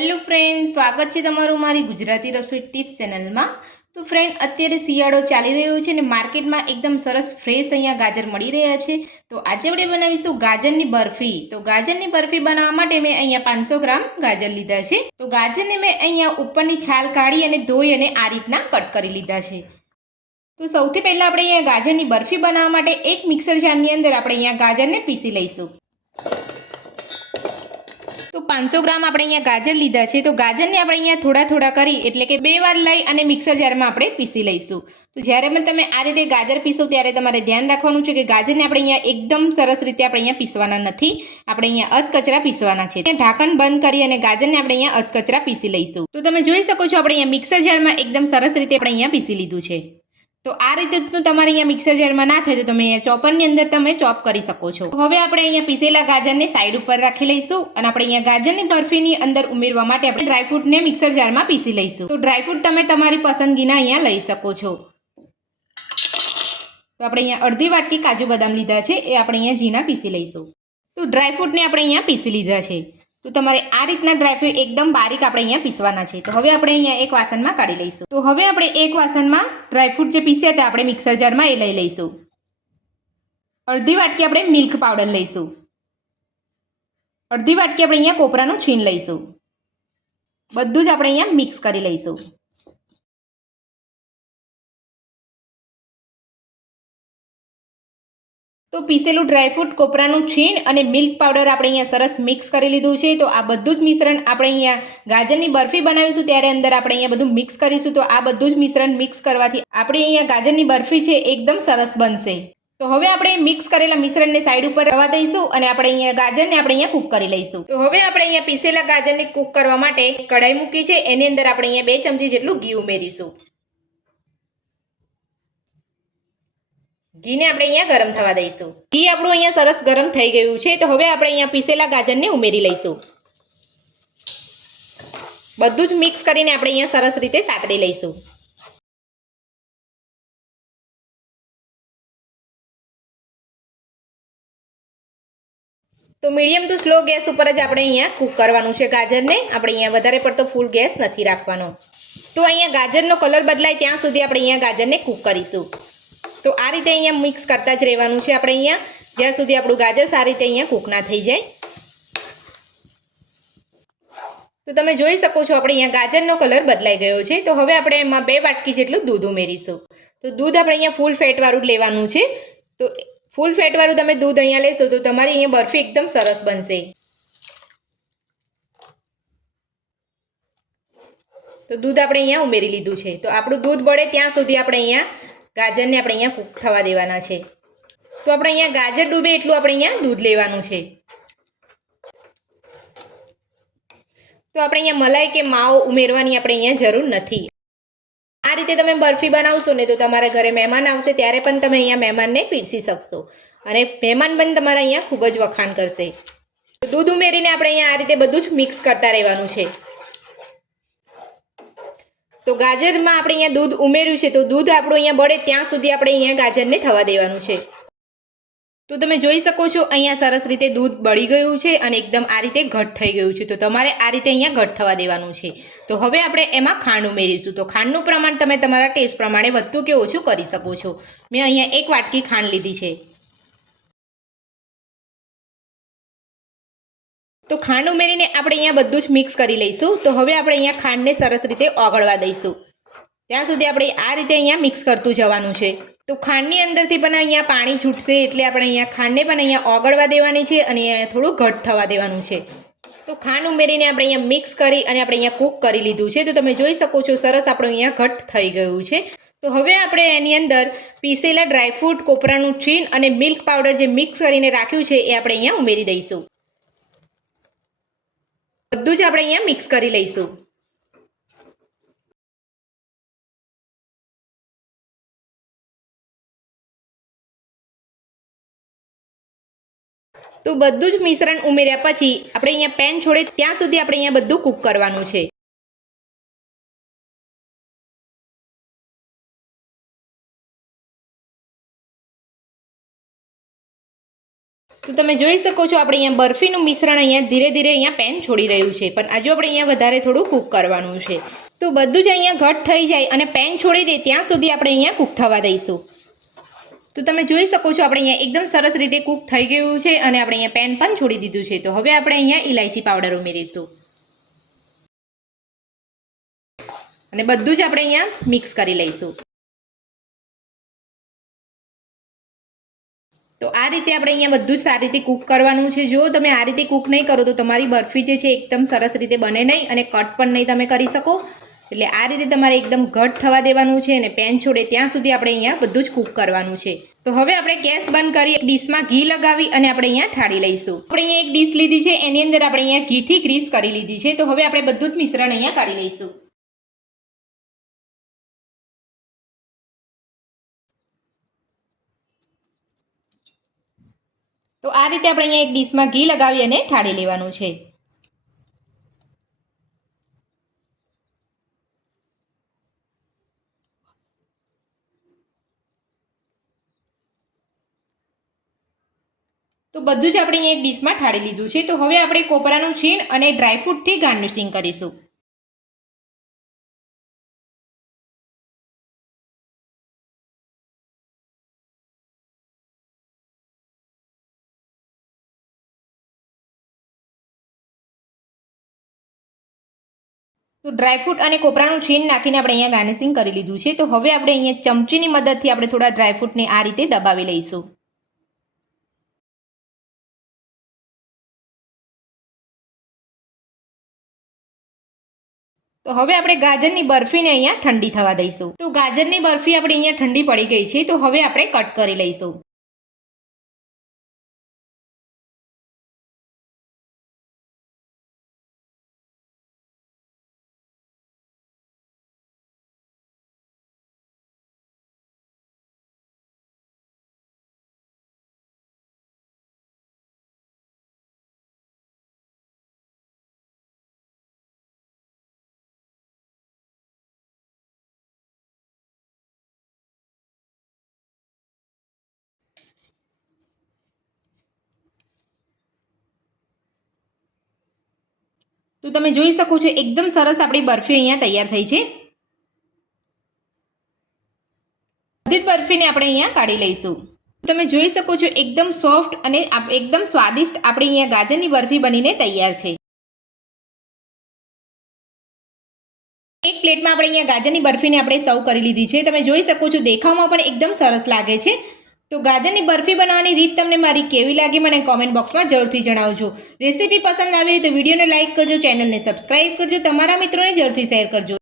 Hello friend, સ્વાગત છે તમારું મારી ગુજરાતી રસોઈ ટિપ્સ ચેનલમાં। તો ફ્રેન્ડ, અત્યારે શિયાળો ચાલી રહ્યો છે ને માર્કેટમાં એકદમ સરસ ફ્રેશ અહીંયા ગાજર મળી રહ્યા છે। તો આજે આપણે બનાવીશું ગાજરની બરફી। તો ગાજરની બરફી બનાવવા માટે મેં અહીંયા 500 ગ્રામ ગાજર લીધા છે। તો ગાજરને મેં અહીંયા ઉપરની છાલ કાઢી અને ધોઈ અને આ રીતના કટ કરી લીધા છે। તો સૌથી પહેલાં આપણે અહીંયા ગાજરની બરફી બનાવવા માટે એક મિક્સર જારની અંદર આપણે અહીંયા ગાજરને પીસી લઈશું। તો 500 ગ્રામ આપણે અહીંયા ગાજર લીધા છે। તો ગાજરને આપણે અહીંયા થોડા થોડા કરી એટલે કે 2 વાર લઈ અને મિક્સર જારમાં આપણે પીસી લઈશું। તો જ્યારે પણ તમે આ રીતે ગાજર પીસો ત્યારે તમારે ધ્યાન રાખવાનું છે કે ગાજરને આપણે અહીંયા એકદમ સરસ રીતે આપણે અહીંયા પીસવાના નથી, આપણે અહીંયા અધકચરા પીસવાના છે। ઢાંકણ બંધ કરી અને ગાજરને આપણે અહીંયા અધકચરા પીસી લઈશું। તો તમે જોઈ શકો છો આપણે અહીંયા મિક્સર જારમાં એકદમ સરસ રીતે આપણે અહીંયા પીસી લીધું છે। તો આ રીતે તમારે અહીંયા મિક્સર જારમાં ના થાય તો તમે અહીંયા ચોપરની અંદર તમે ચોપ કરી શકો છો। હવે આપણે અહીંયા પીસેલા ગાજરને સાઈડ ઉપર રાખી લઈશું અને આપણે અહીંયા ગાજરની બરફીની અંદર ઉમેરવા માટે આપણે ડ્રાયફ્રૂટને મિક્સર જારમાં પીસી લઈશું। તો ડ્રાયફ્રૂટ તમે તમારી પસંદગીના અહીંયા લઈ શકો છો। તો આપણે અહીંયા અડધી વાટકી કાજુ બદામ લીધા છે, એ આપણે અહીંયા ઝીણા પીસી લઈશું। તો ડ્રાયફ્રૂટને આપણે અહીંયા પીસી લીધા છે। તો તમારે આ રીતના ડ્રાયફ્રૂટ એકદમ બારીક આપણે અહીંયા પીસવાના છે। તો હવે આપણે અહીંયા એક વાસણમાં કાઢી લઈશું। તો હવે આપણે એક વાસણમાં ડ્રાયફ્રૂટ જે પીસ્યા હતા આપણે મિક્સર જારમાં એ લઈ લઈશું। અડધી વાટકી આપણે મિલ્ક પાવડર લઈશું। અડધી વાટકી આપણે અહીંયા કોપરાનું છીણ લઈશું। બધું જ આપણે અહીંયા મિક્સ કરી લઈશું। તો પીસેલું ડ્રાયફ્રૂટ, કોપરાનું છીણ અને મિલ્ક પાવડર આપણે અહીંયા સરસ મિક્સ કરી લીધું છે। તો આ બધું જ મિશ્રણ આપણે અહીંયા ગાજરની બરફી બનાવીશું ત્યારે અંદર આપણે અહીંયા બધું મિક્સ કરીશું। તો આ બધું જ મિશ્રણ મિક્સ કરવાથી આપણી અહીંયા ગાજરની બરફી છે એકદમ સરસ બનશે। તો હવે આપણે મિક્સ કરેલા મિશ્રણને સાઈડ ઉપર રવા દઈશું અને આપણે અહીંયા ગાજરને આપણે અહીંયા કૂક કરી લઈશું। તો હવે આપણે અહીંયા પીસેલા ગાજરને કૂક કરવા માટે કઢાઈ મૂકી છે, એની અંદર આપણે અહીંયા 2 ચમચી જેટલું ઘી ઉમેરીશું। ઘીને આપણે અહીંયા ગરમ થવા દઈશું। ઘી આપણું અહીંયા સરસ ગરમ થઈ ગયું છે। તો હવે આપણે અહીંયા પીસેલા ગાજરને ઉમેરી લઈશું। બધું જ મિક્સ કરીને આપણે અહીંયા સરસ રીતે સાતળી લઈશું। તો મીડિયમ ટુ સ્લો ગેસ ઉપર જ આપણે અહીંયા કૂક કરવાનું છે ગાજરને, આપણે અહીંયા વધારે પડતો ફૂલ ગેસ નથી રાખવાનો। તો અહીંયા ગાજરનો કલર બદલાય ત્યાં સુધી આપણે અહીંયા ગાજરને કૂક કરીશું। તો આ રીતે અહીંયા મિક્સ કરતા જ રહેવાનું છે આપણે અહીંયા, જ્યાં સુધી આપણું ગાજર સારી રીતે અહીંયા કૂક ના થઈ જાય। તો તમે જોઈ શકો છો આપણે અહીંયા ગાજરનો કલર બદલાઈ ગયો છે। તો હવે આપણે એમાં 2 વાટકી જેટલું દૂધ ઉમેરીશું। તો દૂધ આપણે અહીંયા ફૂલ ફેટવાળું જ લેવાનું છે। તો ફૂલ ફેટવાળું તમે દૂધ અહીંયા લેશો તો તમારી અહીંયા બરફી એકદમ સરસ બનશે। તો દૂધ આપણે અહીંયા ઉમેરી લીધું છે। તો આપણું દૂધ બળે ત્યાં સુધી આપણે અહીંયા ગાજરને આપણે અહીંયા કૂક થવા દેવાના છે। તો આપણે અહીંયા ગાજર ડૂબે એટલું આપણે અહીંયા દૂધ લેવાનું છે। તો આપણે અહીંયા મલાઈ કે માવો ઉમેરવાની આપણે અહીંયા જરૂર નથી। આ રીતે તમે બરફી બનાવશો ને તો તમારા ઘરે મહેમાન આવશે ત્યારે પણ તમે અહીંયા મહેમાનને પીરસી શકશો અને મહેમાન પણ તમારા અહીંયા ખૂબ જ વખાણ કરશે। તો દૂધ ઉમેરીને આપણે અહીંયા આ રીતે બધું જ મિક્સ કરતા રહેવાનું છે। તો ગાજરમાં આપણે અહીંયા દૂધ ઉમેર્યું છે, તો દૂધ આપણું અહીંયા બળે ત્યાં સુધી આપણે અહીંયા ગાજરને થવા દેવાનું છે। તો તમે જોઈ શકો છો અહીંયા સરસ રીતે દૂધ બળી ગયું છે અને એકદમ આ રીતે ઘટ થઈ ગયું છે। તો તમારે આ રીતે અહીંયા ઘટ થવા દેવાનું છે। તો હવે આપણે એમાં ખાંડ ઉમેરીશું। તો ખાંડનું પ્રમાણ તમે તમારા ટેસ્ટ પ્રમાણે વધતું કે ઓછું કરી શકો છો। મેં અહીંયા 1 વાટકી ખાંડ લીધી છે। તો ખાંડ ઉમેરીને આપણે અહીંયા બધું જ મિક્સ કરી લઈશું। તો હવે આપણે અહીંયા ખાંડને સરસ રીતે ઓગળવા દઈશું, ત્યાં સુધી આપણે આ રીતે અહીંયા મિક્સ કરતું જવાનું છે। તો ખાંડની અંદરથી પણ અહીંયા પાણી છૂટશે એટલે આપણે અહીંયા ખાંડને પણ અહીંયા ઓગળવા દેવાની છે અને અહીંયા થોડું ઘટ થવા દેવાનું છે। તો ખાંડ ઉમેરીને આપણે અહીંયા મિક્સ કરી અને આપણે અહીંયા કૂક કરી લીધું છે। તો તમે જોઈ શકો છો સરસ આપણું અહીંયા ઘટ થઈ ગયું છે। તો હવે આપણે એની અંદર પીસેલા ડ્રાયફ્રૂટ, કોપરાનું છીણ અને મિલ્ક પાવડર જે મિક્સ કરીને રાખ્યું છે એ આપણે અહીંયા ઉમેરી દઈશું। બધું જ આપણે અહીંયા મિક્સ કરી લઈશું। તો બધું જ મિશ્રણ ઉમેર્યા પછી આપણે અહીંયા પેન છોડે ત્યાં સુધી આપણે અહીંયા બધું કૂક કરવાનું છે। તો તો તમે જોઈ શકો છો આપણે અહીંયા બરફીનું મિશ્રણ અહીંયા ધીરે ધીરે અહીંયા પેન છોડી રહ્યું છે, પણ હજુ આપણે અહીંયા વધારે થોડું કૂક કરવાનું છે. તો બધું જ અહીંયા ઘટ થઈ જાય અને પેન છોડી દે ત્યાં સુધી આપણે અહીંયા કૂક થવા દઈશું. તો તમે જોઈ શકો છો આપણે અહીંયા એકદમ સરસ રીતે કૂક થઈ ગયું છે અને આપણે અહીંયા પેન પણ છોડી દીધું છે. તો હવે આપણે અહીંયા ઇલાયચી પાવડર ઉમેરીશું અને બધું જ આપણે અહીંયા મિક્સ કરી લઈશું. તો આ રીતે આપણે અહીંયા બધું જ સારી રીતે કૂક કરવાનું છે. જો તમે આ રીતે કૂક નહીં કરો તો તમારી બરફી જે છે એકદમ સરસ રીતે બને નહીં અને કટ પણ નહીં તમે કરી શકો. એટલે આ રીતે તમારે એકદમ ઘટ થવા દેવાનું છે અને પેન છોડે ત્યાં સુધી આપણે અહીંયા બધું જ કૂક કરવાનું છે. તો હવે આપણે ગેસ બંધ કરી એક ડીશમાં ઘી લગાવી અને આપણે અહીંયા ઠાળી લઈશું. આપણે અહીંયા એક ડીશ લીધી છે, એની અંદર આપણે અહીંયા ઘીથી ગ્રીસ કરી લીધી છે. તો હવે આપણે બધું જ મિશ્રણ અહીંયા કાઢી લઈશું. તો આ રીતે આપણે અહીંયા એક ડીશમાં ઘી લગાવી અને ઠાળી લેવાનું છે. તો બધું જ આપણે અહીંયા એક ડીશમાં ઠાળી લીધું છે. તો હવે આપણે કોપરાનું છીણ અને ડ્રાયફ્રૂટથી ગાર્નિશિંગ કરીશું. તો ડ્રાયફ્રૂટ અને કોપરાનું છીણ નાખીને આપણે અહીંયા ગાર્નિશિંગ કરી લીધું છે. તો હવે આપણે અહીંયા ચમચીની મદદથી આપણે થોડા ડ્રાયફ્રૂટને આ રીતે દબાવી લઈશું. તો હવે આપણે ગાજરની બરફીને અહીંયા ઠંડી થવા દઈશું. તો ગાજરની બરફી આપણે અહીંયા ઠંડી પડી ગઈ છે. તો હવે આપણે કટ કરી લઈશું. તો તમે જોઈ શકો છો એકદમ સરસ આપણી બરફી અહીંયા તૈયાર થઈ છે. બધી જ બરફીને આપણે અહીંયા કાઢી લઈશું. તમે જોઈ શકો છો એકદમ સોફ્ટ અને એકદમ સ્વાદિષ્ટ આપણી અહીંયા ગાજરની બરફી બનીને તૈયાર છે. એક પ્લેટમાં આપણે અહીંયા ગાજરની બરફીને આપણે સર્વ કરી લીધી છે. તમે જોઈ શકો છો દેખાવમાં પણ એકદમ સરસ લાગે છે. તો ગાજરની બરફી બનાવવાની રીત તમને મારી કેવી લાગી મને કોમેન્ટ બોક્સમાં જરૂરથી જણાવજો. રેસીપી પસંદ આવી હોય તો વિડીયોને લાઇક કરજો, ચેનલને સબસ્ક્રાઇબ કરજો, તમારા મિત્રોને જરૂરથી શેર કરજો.